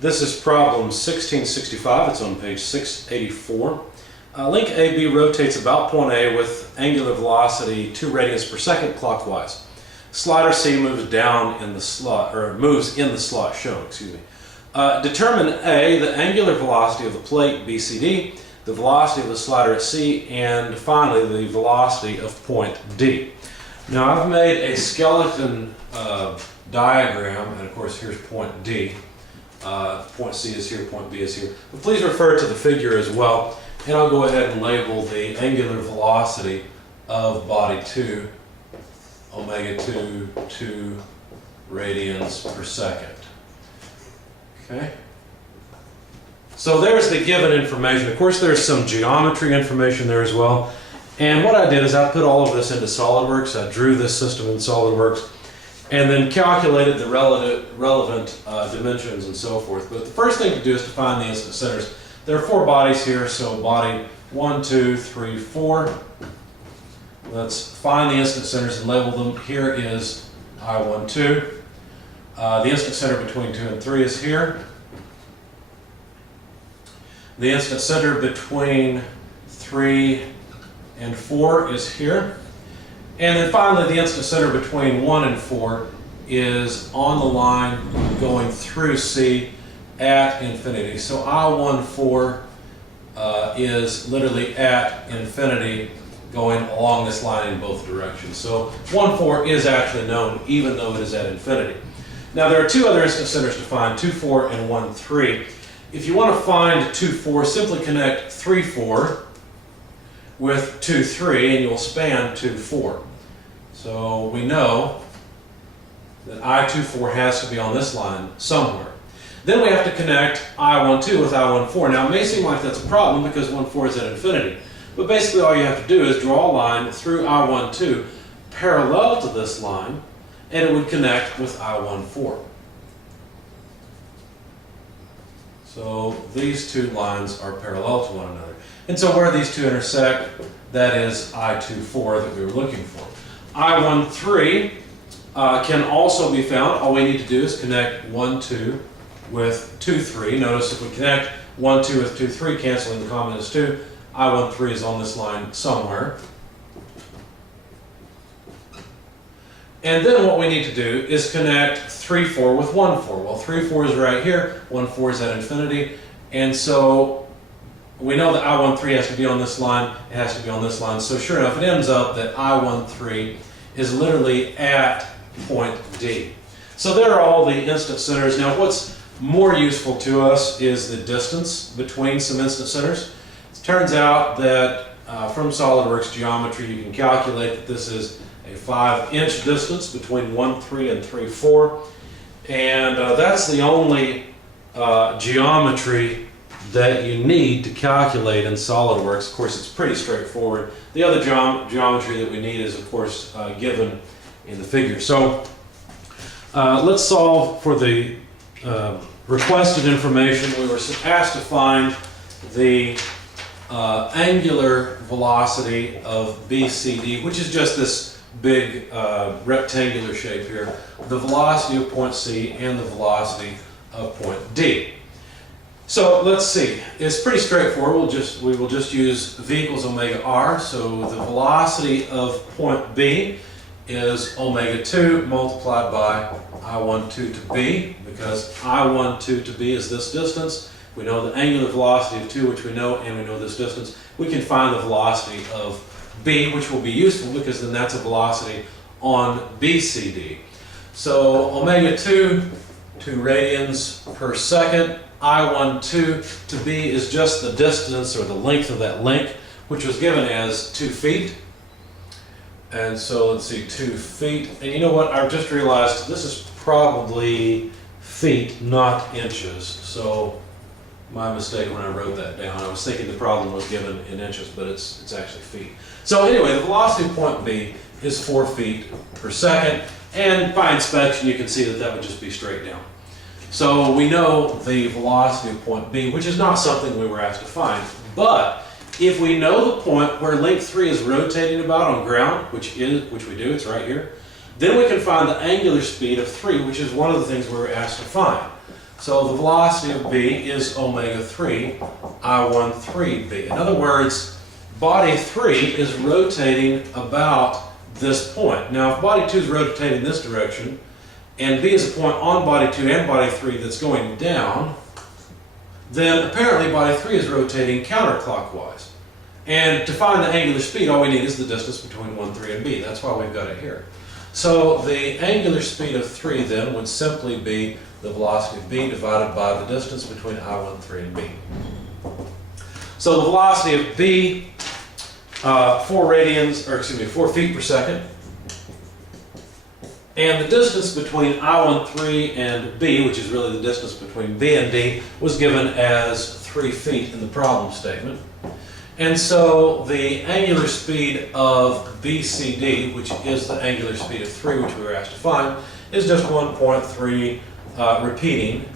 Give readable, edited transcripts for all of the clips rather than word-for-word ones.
This is problem 1665. It's on page 684. Link AB rotates about point A with angular velocity 2 radians per second clockwise. Slider C moves down in the slot, or moves in the slot shown, excuse me. Determine A, the angular velocity of the plate BCD, the velocity of the slider at C, and finally the velocity of point D. Now I've made a skeleton diagram, and of course here's point D. Point C is here, point B is here. But please refer to the figure as well, and I'll go ahead and label the angular velocity of body 2, omega 2 radians per second. Okay. So there's the given information. Of course there's some geometry information there as well. And what I did is I put all of this into SOLIDWORKS. I drew this system in SOLIDWORKS and then calculated the relevant dimensions and so forth. But the first thing to do is to find the instant centers. There are 4 bodies here, so body 1, 2, 3, 4. Let's find the instant centers and label them. Here is I1, 2. The instant center between 2 and 3 is here. The instant center between 3 and 4 is here. And then finally, the instant center between 1 and 4 is on the line going through C at infinity. So I14 is literally at infinity going along this line in both directions. So 1,4 is actually known even though it is at infinity. Now there are 2 other instant centers to find, 2,4 and 1,3. If you want to find 2,4, simply connect 3,4 with 2,3 and you'll span 2,4. So we know that I24 has to be on this line somewhere. Then we have to connect I12 with I14. Now it may seem like that's a problem because 1,4 is at infinity. But basically all you have to do is draw a line through I12 parallel to this line, and it would connect with I14. So these 2 lines are parallel to one another. And so where these 2 intersect, that is I24 that we were looking for. I13 can also be found. All we need to do is connect 1, 2 with 2, 3. Notice if we connect 1, 2 with 2, 3, canceling the common is 2, I13 is on this line somewhere. And then what we need to do is connect 3, 4 with 1, 4. Well, 3, 4 is right here, 1, 4 is at infinity, and so we know that I13 has to be on this line, it has to be on this line. So sure enough, it ends up that I13 is literally at point D. So there are all the instant centers. Now what's more useful to us is the distance between some instant centers. It turns out that from SOLIDWORKS geometry you can calculate that this is a 5-inch distance between 1, 3 and 3, 4. And that's the only geometry that you need to calculate in SOLIDWORKS. Of course, it's pretty straightforward. The other geometry that we need is, of course, given in the figure. So let's solve for the requested information. We were asked to find the angular velocity of BCD, which is just this big rectangular shape here, the velocity of point C and the velocity of point D. So let's see, it's pretty straightforward. We will just use V equals omega R. So the velocity of point B is omega 2 multiplied by I12 to B, because I12 to B is this distance. We know the angular velocity of 2, which we know, and we know this distance. We can find the velocity of B, which will be useful because then that's a velocity on BCD. So omega 2 radians per second. I12 to B is just the distance or the length of that link, which was given as 2 feet. And so let's see, 2 feet. And you know what? I've just realized this is probably feet, not inches. So my mistake when I wrote that down. I was thinking the problem was given in inches, but it's actually feet. So anyway, the velocity of point B is 4 feet per second. And by inspection, you can see that that would just be straight down. So we know the velocity of point B, which is not something we were asked to find. But if we know the point where link 3 is rotating about on ground, which we do, it's right here, then we can find the angular speed of 3, which is one of the things we were asked to find. So the velocity of B is omega 3 I13B. In other words, body 3 is rotating about this point. Now, if body 2 is rotating this direction, and B is a point on body 2 and body 3 that's going down, then apparently body 3 is rotating counterclockwise. And to find the angular speed, all we need is the distance between 1, 3, and B. That's why we've got it here. So the angular speed of 3 then would simply be the velocity of B divided by the distance between I13 and B. So the velocity of B, 4 feet per second. And the distance between I13 and B, which is really the distance between B and D, was given as 3 feet in the problem statement. And so the angular speed of BCD, which is the angular speed of 3, which we were asked to find, is just 1.3 repeating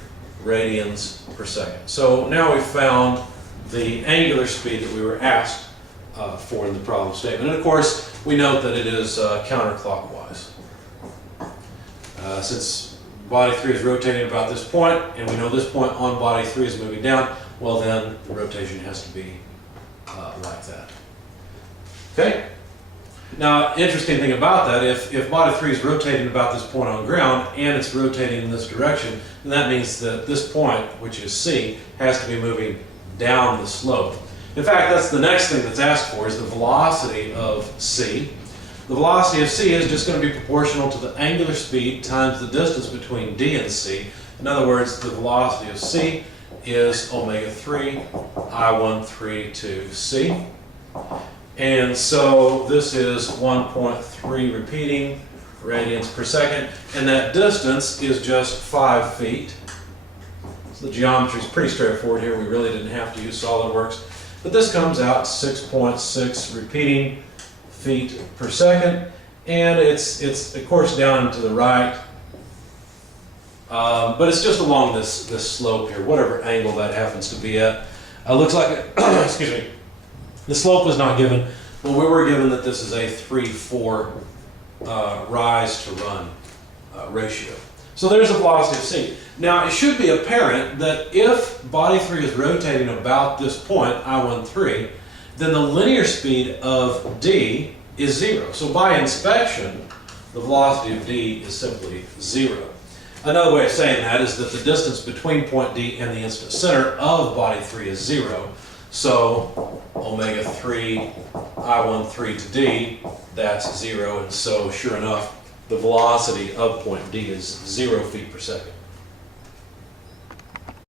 radians per second. So now we've found the angular speed that we were asked for in the problem statement. And of course, we note that it is counterclockwise. Since body 3 is rotating about this point, and we know this point on body 3 is moving down, well then the rotation has to be like that. Okay? Now, interesting thing about that, if body 3 is rotating about this point on ground and it's rotating in this direction, then that means that this point, which is C, has to be moving down the slope. In fact, that's the next thing that's asked for, is the velocity of C. The velocity of C is just going to be proportional to the angular speed times the distance between D and C. In other words, the velocity of C is omega 3 I13 to C. And so this is 1.3 repeating radians per second, and that distance is just 5 feet. So the geometry is pretty straightforward here. We really didn't have to use SolidWorks. But this comes out 6.6 repeating feet per second, and it's of course down to the right, but it's just along this slope here, whatever angle that happens to be at. Looks like it, excuse me, the slope was not given, but we were given that this is a 3-4 rise to run ratio. So there's the velocity of C. Now it should be apparent that if body 3 is rotating about this point, I13, then the linear speed of D is 0. So by inspection, the velocity of D is simply 0. Another way of saying that is that the distance between point D and the instant center of body 3 is 0. So omega 3 I13 to D, that's 0. And so sure enough, the velocity of point D is 0 feet per second.